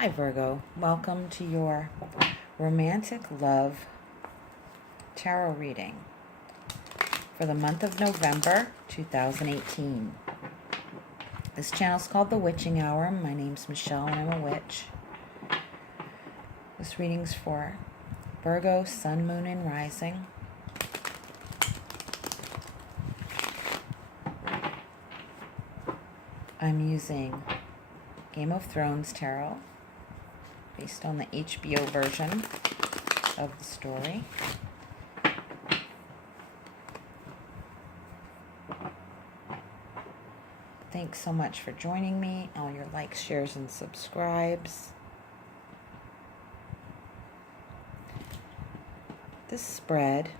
Hi Virgo, welcome to your romantic love tarot reading for the month of November 2018. This channel is called The Witching Hour. My name's Michelle and I'm a witch. This reading's for Virgo, Sun, Moon, and Rising. I'm using Game of Thrones tarot based on the HBO version of the story. Thanks so much for joining me. All your likes, shares, and subscribes. This spread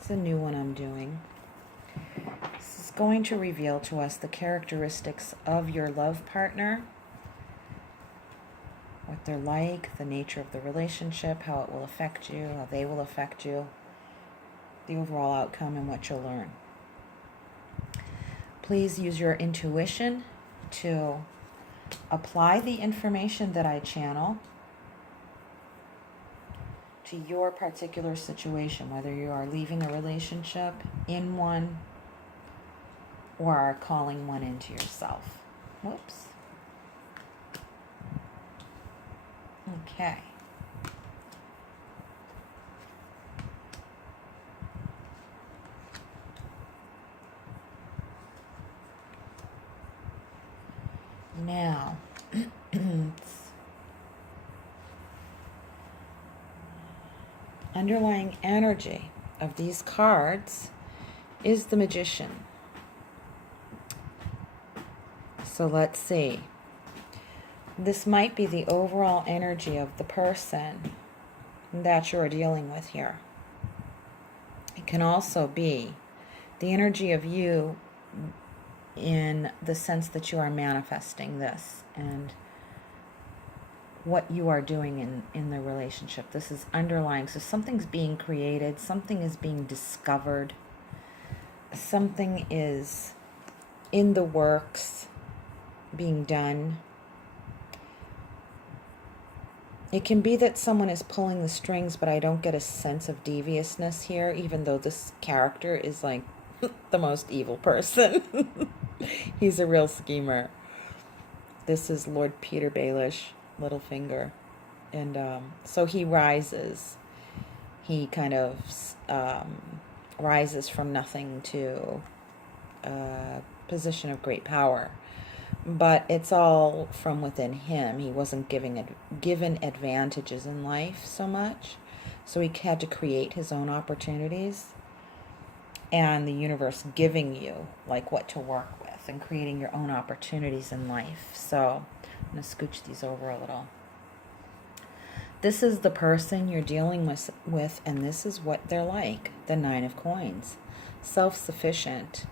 is a new one I'm doing. This is going to reveal to us the characteristics of your love partner, what they're like, the nature of the relationship, how it will affect you, how they will affect you, the overall outcome, and what you'll learn. Please use your intuition to apply the information that I channel to your particular situation, whether you are leaving a relationship, in one, or are calling one into yourself. Whoops. Okay. Now, underlying energy of these cards is the Magician. So let's see. This might be the overall energy of the person that you're dealing with here. It can also be the energy of you in the sense that you are manifesting this and what you are doing in the relationship. This is underlying. So something's being created, something is being discovered, something is in the works, being done. It can be that someone is pulling the strings, but I don't get a sense of deviousness here, even though this character is like the most evil person. He's a real schemer. This is Lord Peter Baelish, Littlefinger. And so he rises. He kind of rises from nothing to a position of great power. But it's all from within him. He wasn't given advantages in life so much. So he had to create his own opportunities. And the universe giving you like what to work with and creating your own opportunities in life. So I'm going to scooch these over a little. This is the person you're dealing with, and this is what they're like. The Nine of Coins. Self-sufficient.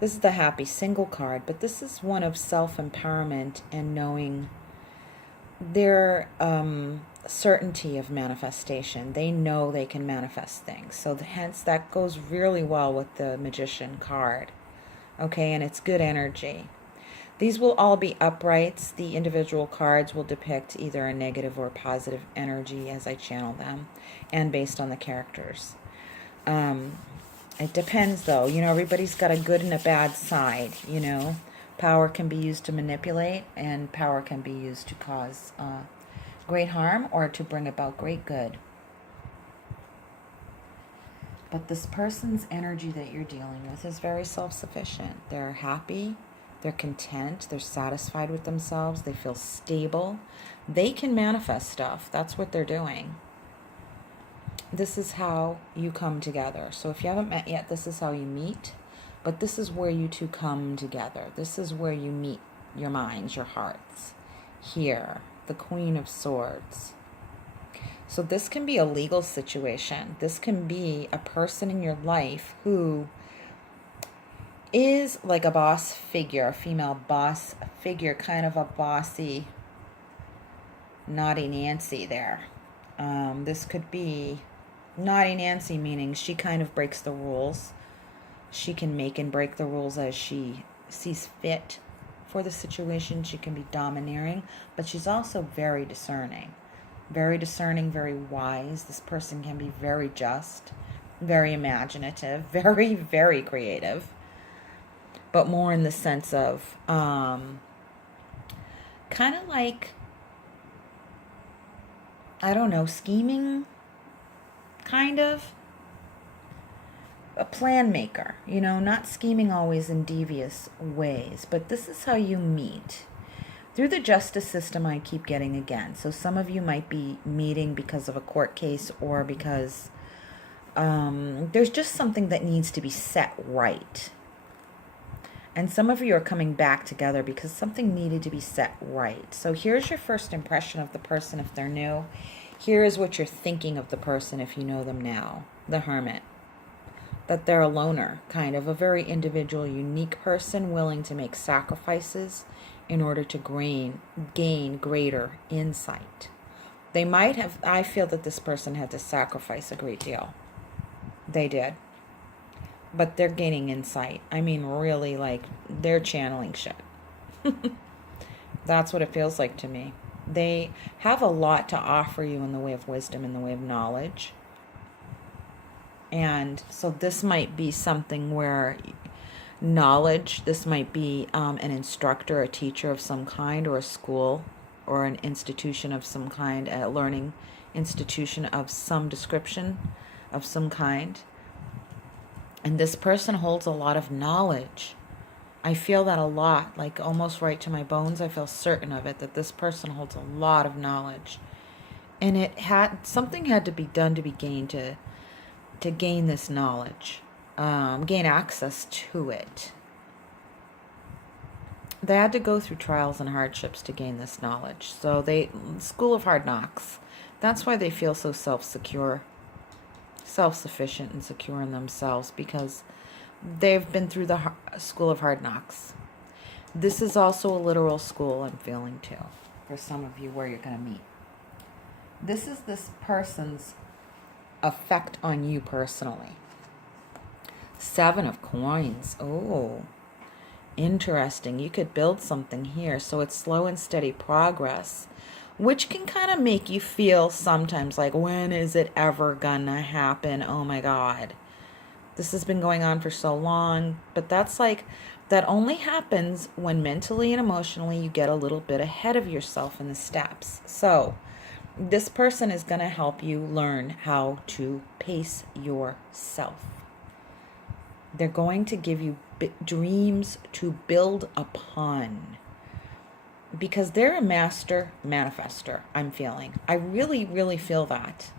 This is the happy single card, but this is one of self-empowerment and knowing their certainty of manifestation. They know they can manifest things. So hence that goes really well with the Magician card. Okay, and it's good energy. These will all be uprights. The individual cards will depict either a negative or positive energy as I channel them, and based on the characters. It depends, though. You know, everybody's got a good and a bad side, you know. Power can be used to manipulate, and power can be used to cause great harm or to bring about great good. But this person's energy that you're dealing with is very self-sufficient. They're happy, they're content, they're satisfied with themselves, they feel stable. They can manifest stuff. That's what they're doing. This is how you come together. So if you haven't met yet, this is how you meet. But this is where you two come together. This is where you meet your minds, your hearts. Here, the Queen of Swords. So this can be a legal situation. This can be a person in your life who is like a boss figure, a female boss figure, kind of a bossy, naughty Nancy there. This could be naughty Nancy, meaning she kind of breaks the rules. She can make and break the rules as she sees fit for the situation. She can be domineering, but she's also very discerning. Very discerning, very wise. This person can be very just, very imaginative, very, very creative, but more in the sense of kind of like, I don't know, scheming, kind of. A plan maker, not scheming always in devious ways, but this is how you meet. Through the justice system, I keep getting again. So some of you might be meeting because of a court case or because there's just something that needs to be set right. And some of you are coming back together because something needed to be set right. So here's your first impression of the person if they're new. Here is what you're thinking of the person if you know them now. The Hermit. That they're a loner, kind of a very individual, unique person willing to make sacrifices in order to gain greater insight. They might have, I feel that this person had to sacrifice a great deal. They did. But they're gaining insight. I mean, really, like, they're channeling shit. That's what it feels like to me. They have a lot to offer you in the way of wisdom, in the way of knowledge. And so this might be something where knowledge, this might be an instructor, a teacher of some kind, or a school, or an institution of some kind, a learning institution of some description, of some kind. And this person holds a lot of knowledge. I feel that a lot, like almost right to my bones. I feel certain of it, that this person holds a lot of knowledge. And something had to be done to be gained to gain this knowledge, gain access to it. They had to go through trials and hardships to gain this knowledge. So school of hard knocks. That's why they feel so self-secure, self-sufficient and secure in themselves, because they've been through the school of hard knocks. This is also a literal school, I'm feeling too, for some of you where you're going to meet. This is this person's effect on you personally. 7 of coins. Oh, interesting. You could build something here. So it's slow and steady progress, which can kind of make you feel sometimes like, when is it ever gonna happen? Oh my God. This has been going on for so long. But that's like, that only happens when mentally and emotionally you get a little bit ahead of yourself in the steps. So this person is going to help you learn how to pace yourself. They're going to give you dreams to build upon, because they're a master manifester, I'm feeling. I really, really feel that.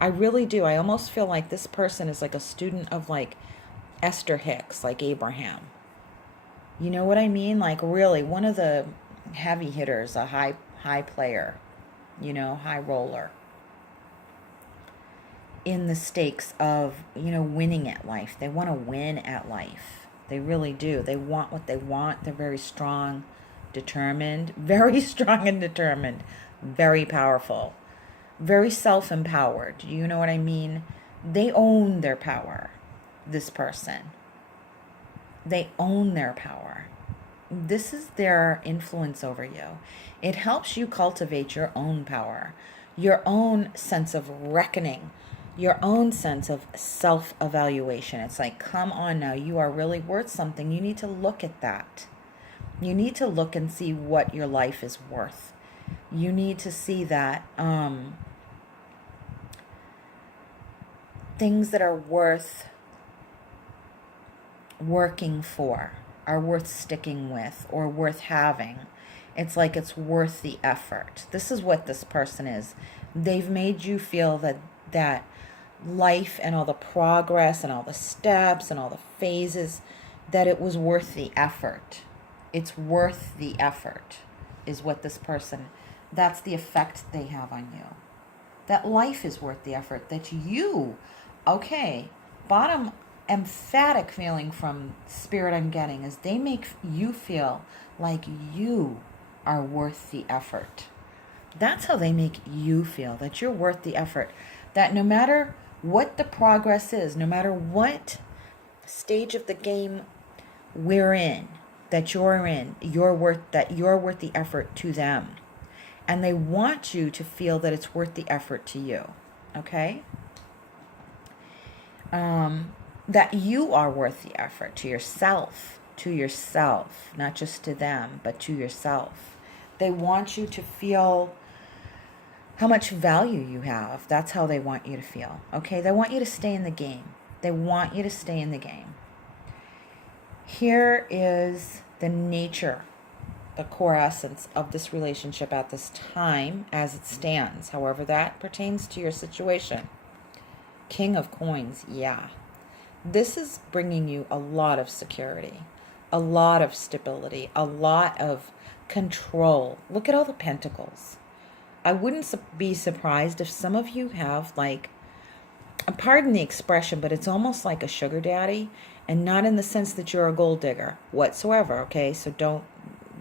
I really do. I almost feel like this person is like a student of like Esther Hicks, like Abraham. You know what I mean? Like really one of the heavy hitters, a high player. High roller in the stakes of, winning at life. They want to win at life. They really do. They want what they want. They're very strong, determined, very strong and determined, very powerful, very self-empowered. You know what I mean? They own their power, this person. They own their power. This is their influence over you. It helps you cultivate your own power, your own sense of reckoning, your own sense of self-evaluation. It's like, come on now, you are really worth something. You need to look at that. You need to look and see what your life is worth. You need to see that things that are worth working for, are worth sticking with, or worth having. It's like it's worth the effort. This is what this person is. They've made you feel that life and all the progress and all the steps and all the phases, that it was worth the effort. It's worth the effort is what this person, that's the effect they have on you. That life is worth the effort. That you, okay, bottom emphatic feeling from Spirit I'm getting is they make you feel like you are worth the effort. That's how they make you feel, that you're worth the effort. That no matter what the progress is, no matter what stage of the game we're in, that you're in, that you're worth the effort to them. And they want you to feel that it's worth the effort to you. Okay? That you are worth the effort to yourself, not just to them, but to yourself. They want you to feel how much value you have. That's how they want you to feel. Okay? They want you to stay in the game. They want you to stay in the game. Here is the nature, the core essence of this relationship at this time as it stands, however that pertains to your situation. King of Coins, yeah. This is bringing you a lot of security, a lot of stability, a lot of control. Look at all the pentacles. I wouldn't be surprised if some of you have, like, pardon the expression, but it's almost like a sugar daddy, and not in the sense that you're a gold digger whatsoever, okay? So don't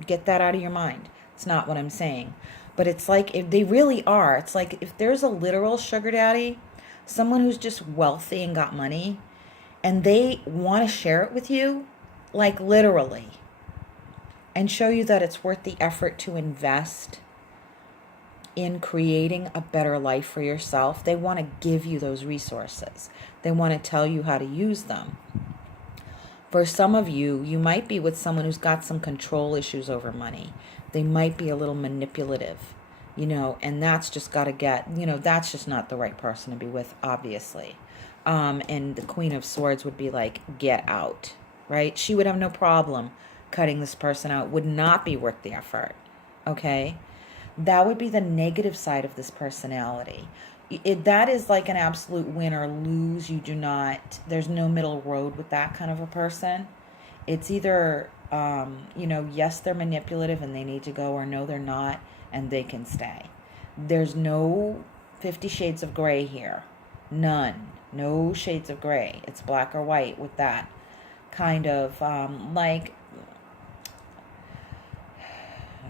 get that out of your mind. It's not what I'm saying. But it's like, if they really are, it's like if there's a literal sugar daddy, someone who's just wealthy and got money, and they want to share it with you, like literally, and show you that it's worth the effort to invest in creating a better life for yourself. They want to give you those resources. They want to tell you how to use them. For some of you, you might be with someone who's got some control issues over money. They might be a little manipulative, and that's just got to get, that's just not the right person to be with, obviously. And the Queen of Swords would be like, get out, right? She would have no problem cutting this person out. Would not be worth the effort, okay? That would be the negative side of this personality. That is like an absolute win or lose. There's no middle road with that kind of a person. It's either, yes, they're manipulative and they need to go, or no, they're not and they can stay. There's no 50 shades of gray here. None. No shades of gray. It's black or white with that kind of, like,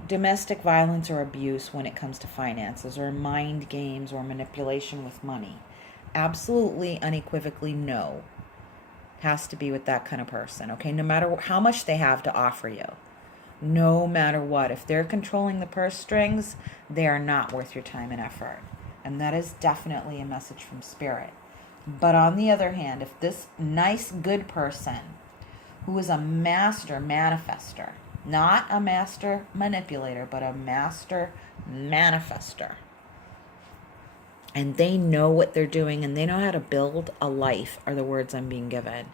domestic violence or abuse when it comes to finances, or mind games or manipulation with money. Absolutely, unequivocally, no. Has to be with that kind of person, okay? No matter how much they have to offer you. No matter what. If they're controlling the purse strings, they are not worth your time and effort. And that is definitely a message from Spirit. But on the other hand, if this nice, good person who is a master manifester, not a master manipulator, but a master manifester, and they know what they're doing and they know how to build a life, are the words I'm being given,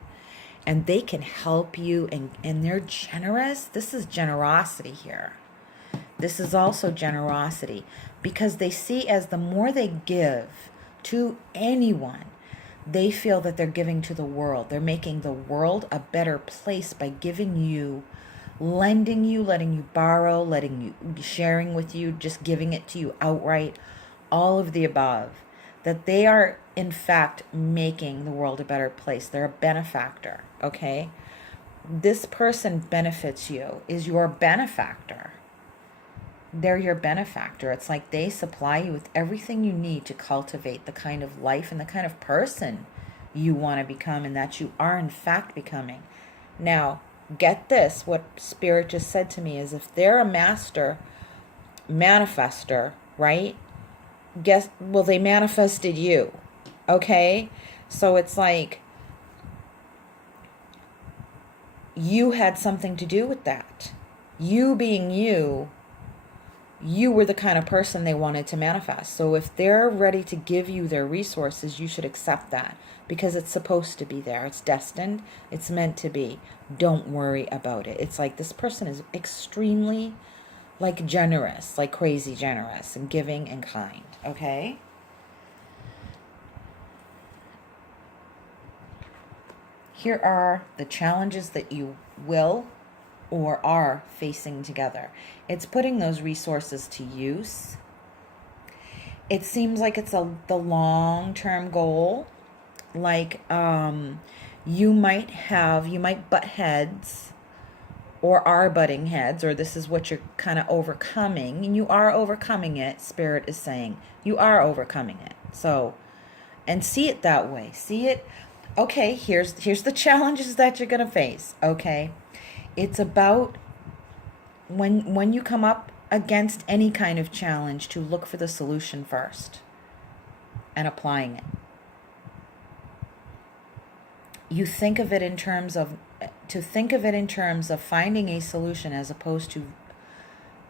and they can help you, and they're generous. This is generosity here. This is also generosity, because they see, as the more they give to anyone, they feel that they're giving to the world. They're making the world a better place by giving you, lending you, letting you borrow, sharing with you, just giving it to you outright, all of the above. That they are, in fact, making the world a better place. They're a benefactor, okay? This person benefits you, is your benefactor. They're your benefactor. It's like they supply you with everything you need to cultivate the kind of life and the kind of person you want to become, and that you are, in fact, becoming. Now, get this, what Spirit just said to me is, if they're a master manifester, right? They manifested you, okay? So it's like you had something to do with that. You being you were the kind of person they wanted to manifest. So if they're ready to give you their resources, you should accept that, because it's supposed to be there. It's destined. It's meant to be. Don't worry about it. It's like this person is extremely, like, generous, like crazy generous and giving and kind, okay? Here are the challenges that you will or are facing together. It's putting those resources to use. It seems like it's the long-term goal. Like, you might butt heads, or are butting heads, or this is what you're kind of overcoming, and you are overcoming it. Spirit is saying you are overcoming it. So, and see it that way. See it. Okay, here's the challenges that you're going to face, okay? It's about when you come up against any kind of challenge, to look for the solution first and applying it. You think of it in terms of finding a solution, as opposed to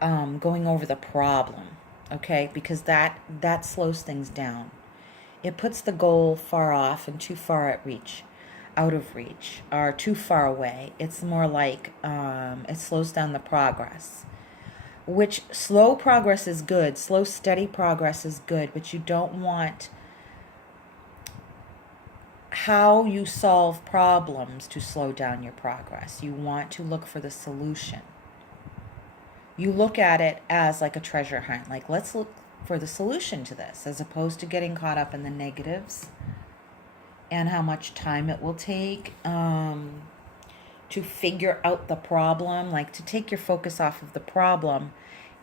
going over the problem, okay? Because that slows things down. It puts the goal far off and too far out of reach, or too far away. It's more like it slows down the progress. Which, slow progress is good. Slow, steady progress is good, but you don't want how you solve problems to slow down your progress. You want to look for the solution. You look at it as like a treasure hunt. Like, let's look for the solution to this, as opposed to getting caught up in the negatives and how much time it will take to figure out the problem. Like, to take your focus off of the problem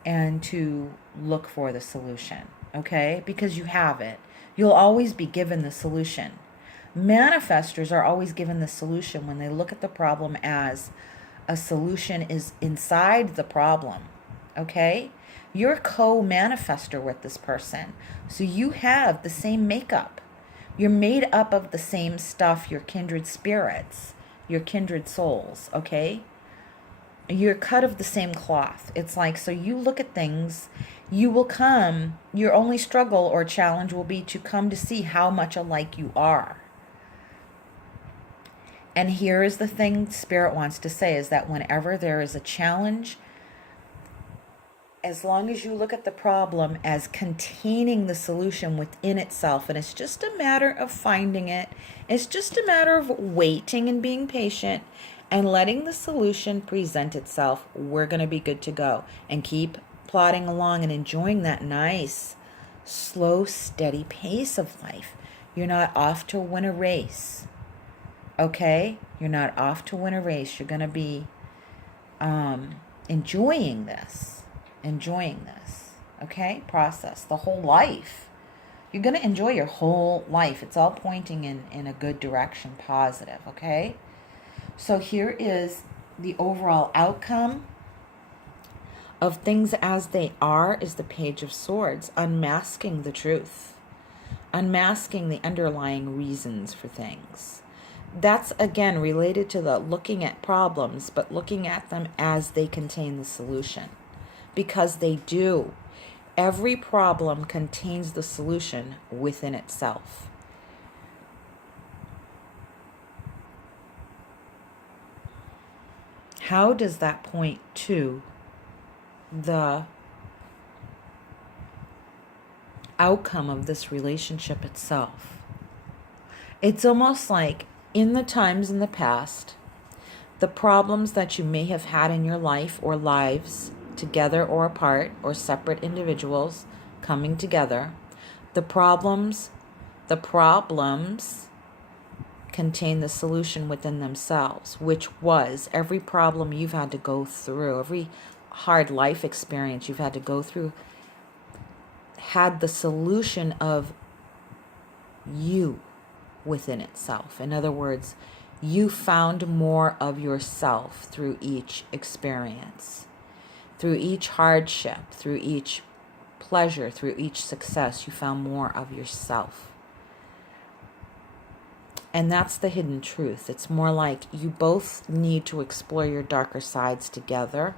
and to look for the solution, okay? Because you have it. You'll always be given the solution. Manifestors are always given the solution when they look at the problem as a solution is inside the problem, okay? You're a co-manifestor with this person, so you have the same makeup. You're made up of the same stuff, your kindred spirits, your kindred souls, okay? You're cut of the same cloth. It's like, so you look at things, your only struggle or challenge will be to come to see how much alike you are. And here is the thing Spirit wants to say, is that whenever there is a challenge, as long as you look at the problem as containing the solution within itself, and it's just a matter of finding it, it's just a matter of waiting and being patient and letting the solution present itself, we're going to be good to go. And keep plodding along and enjoying that nice, slow, steady pace of life. You're not off to win a race. Okay? You're not off to win a race. You're going to be enjoying this. Okay? Process. The whole life. You're going to enjoy your whole life. It's all pointing in a good direction, positive. Okay? So here is the overall outcome of things as they are, is the Page of Swords, unmasking the truth. Unmasking the underlying reasons for things. That's, again, related to the looking at problems, but looking at them as they contain the solution. Because they do. Every problem contains the solution within itself. How does that point to the outcome of this relationship itself? It's almost like, in the times in the past, the problems that you may have had in your life or lives, together or apart, or separate individuals coming together, the problems contain the solution within themselves, which was every problem you've had to go through, every hard life experience you've had to go through, had the solution of you within itself. In other words, you found more of yourself through each experience, through each hardship, through each pleasure, through each success. You found more of yourself. And that's the hidden truth. It's more like you both need to explore your darker sides together,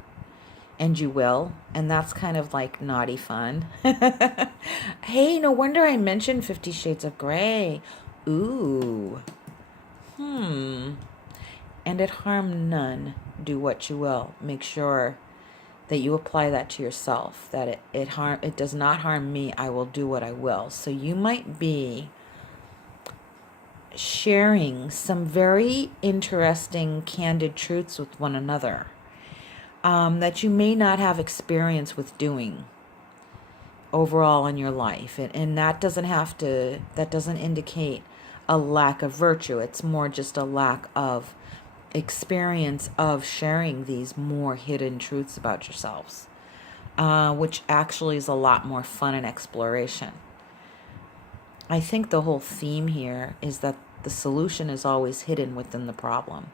and you will. And that's kind of like naughty fun. Hey, no wonder I mentioned 50 Shades of Grey. Ooh. And it harm none. Do what you will. Make sure that you apply that to yourself. That it does not harm me. I will do what I will. So you might be sharing some very interesting, candid truths with one another that you may not have experience with doing overall in your life. And that doesn't indicate a lack of virtue. It's more just a lack of experience of sharing these more hidden truths about yourselves, which actually is a lot more fun and exploration. I think the whole theme here is that the solution is always hidden within the problem,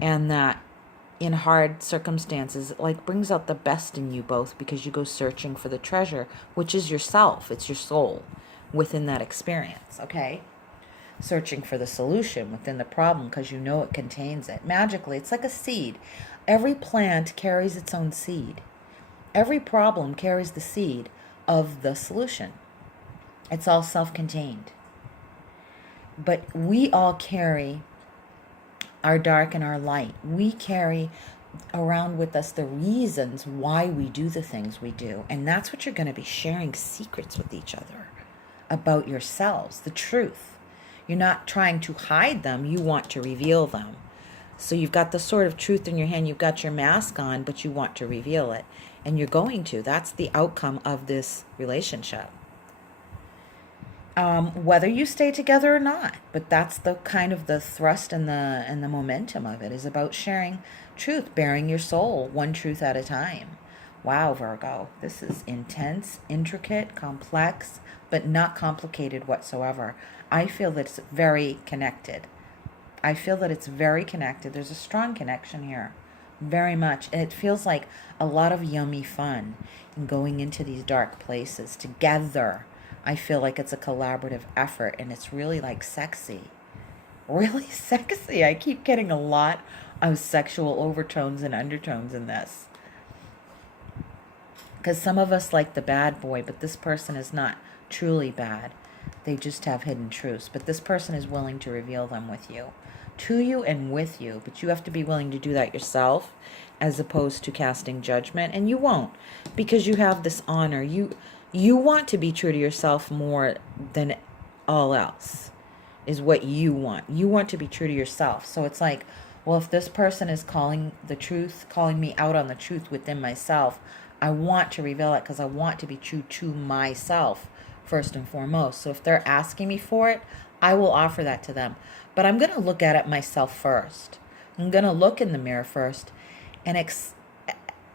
and that in hard circumstances, it like brings out the best in you both, because you go searching for the treasure, which is yourself. It's your soul within that experience, okay? Searching for the solution within the problem, because you know it contains it. Magically, it's like a seed. Every plant carries its own seed. Every problem carries the seed of the solution. It's all self-contained. But we all carry our dark and our light. We carry around with us the reasons why we do the things we do. And that's what you're going to be sharing secrets with each other about yourselves, the truth. You're not trying to hide them. You want to reveal them. So you've got the sword of truth in your hand. You've got your mask on, but you want to reveal it. And you're going to. That's the outcome of this relationship. Whether you stay together or not, but that's the kind of the thrust and the momentum of it, is about sharing truth, bearing your soul one truth at a time. Wow, Virgo, this is intense, intricate, complex, but not complicated whatsoever. I feel that it's very connected. I feel that it's very connected. There's a strong connection here, very much. And it feels like a lot of yummy fun in going into these dark places together. I feel like it's a collaborative effort, and it's really like sexy. Really sexy. I keep getting a lot of sexual overtones and undertones in this. Because some of us like the bad boy, but this person is not truly bad. They just have hidden truths. But this person is willing to reveal them with you. To you and with you. But you have to be willing to do that yourself, as opposed to casting judgment. And you won't, because you have this honor. You want to be true to yourself more than all else, is what you want. You want to be true to yourself. So it's like, well, if this person is calling the truth, calling me out on the truth within myself, I want to reveal it, because I want to be true to myself first and foremost. So if they're asking me for it, I will offer that to them. But I'm going to look at it myself first. I'm going to look in the mirror first and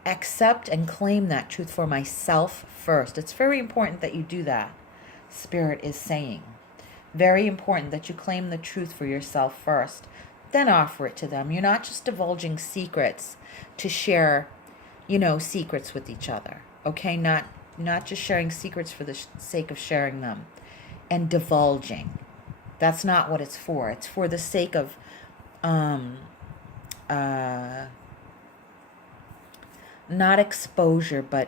accept and claim that truth for myself first. It's very important that you do that, Spirit is saying. Very important that you claim the truth for yourself first, then offer it to them. You're not just divulging secrets to share, secrets with each other. Okay? Not just sharing secrets for the sake of sharing them and divulging. That's not what it's for. It's for the sake of not exposure, but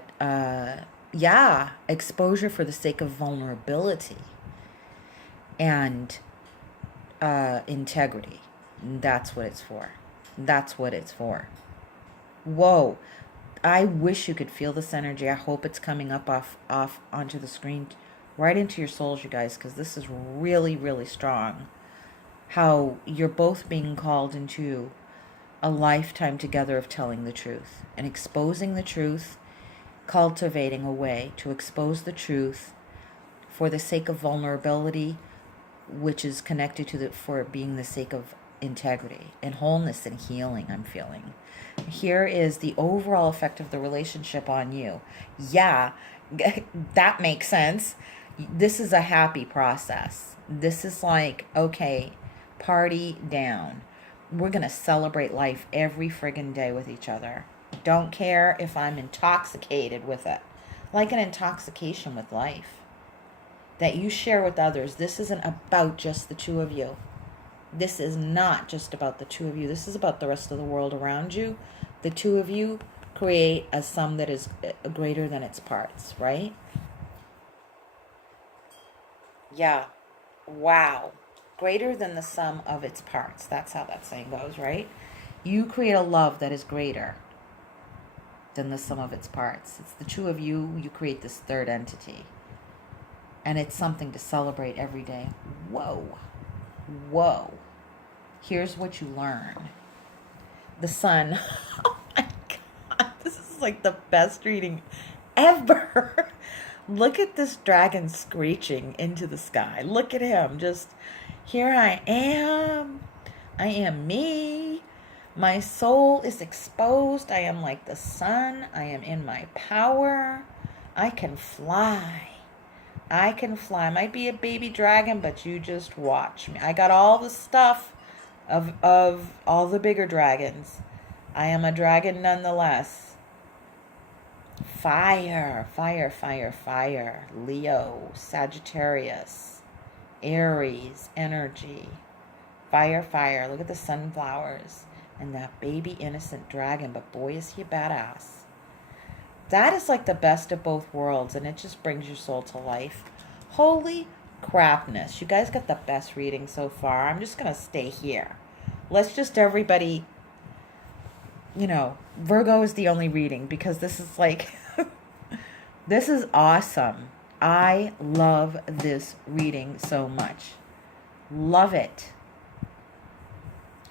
exposure for the sake of vulnerability and integrity. That's what it's for. That's what it's for. Whoa. I wish you could feel this energy. I hope it's coming up off onto the screen, right into your souls, you guys, because this is really, really strong. How you're both being called into a lifetime together of telling the truth and exposing the truth, cultivating a way to expose the truth for the sake of vulnerability, which is connected to for being the sake of integrity and wholeness and healing. I'm feeling here is the overall effect of the relationship on you. Yeah, that makes sense. This is a happy process. This is like, okay, party down. We're going to celebrate life every friggin' day with each other. Don't care if I'm intoxicated with it. Like an intoxication with life that you share with others. This isn't about just the two of you. This is not just about the two of you. This is about the rest of the world around you. The two of you create a sum that is greater than its parts, right? Yeah. Wow. Greater than the sum of its parts. That's how that saying goes, right? You create a love that is greater than the sum of its parts. It's the two of you. You create this third entity. And it's something to celebrate every day. Whoa. Whoa. Here's what you learn. The sun. Oh my God. This is like the best reading ever. Look at this dragon screeching into the sky. Look at him. Just, here I am. I am me. My soul is exposed. I am like the sun. I am in my power. I can fly. I can fly. I might be a baby dragon, but you just watch me. I got all the stuff of all the bigger dragons. I am a dragon nonetheless. Fire, fire, fire, fire. Leo, Sagittarius, Aries, energy. Fire, fire. Look at the sunflowers and that baby innocent dragon. But boy, is he a badass. That is like the best of both worlds, and it just brings your soul to life. Holy crapness. You guys got the best reading so far. I'm just going to stay here. Let's just everybody, Virgo is the only reading because this is like, this is awesome. I love this reading so much. Love it.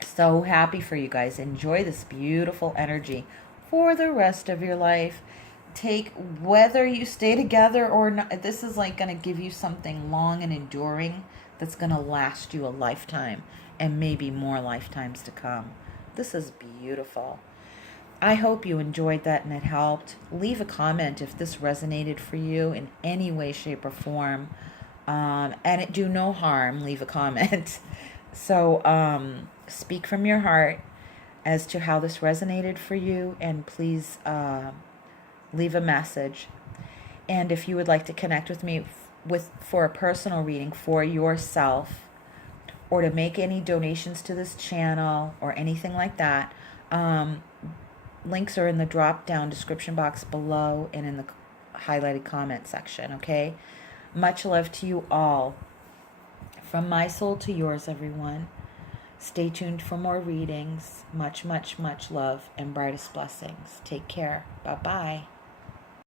So happy for you guys. Enjoy this beautiful energy for the rest of your life. Take, whether you stay together or not, this is like going to give you something long and enduring that's going to last you a lifetime and maybe more lifetimes to come. This is beautiful. I hope you enjoyed that and it helped. Leave a comment if this resonated for you in any way, shape, or form. And it do no harm. Leave a comment. So speak from your heart as to how this resonated for you, and please leave a message. And if you would like to connect with me for a personal reading for yourself, or to make any donations to this channel or anything like that, links are in the drop down description box below and in the highlighted comment section. Okay, much love to you all, from my soul to yours, everyone. Stay tuned for more readings. Much, much, much love and brightest blessings. Take care. Bye-bye.